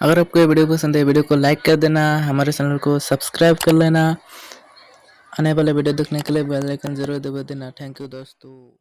अगर आपको ये वीडियो पसंद है, वीडियो को लाइक कर देना, हमारे चैनल को सब्सक्राइब कर लेना। आने वाले वीडियो देखने के लिए बेल आइकन जरूर दबा देना। थैंक यू दोस्तों।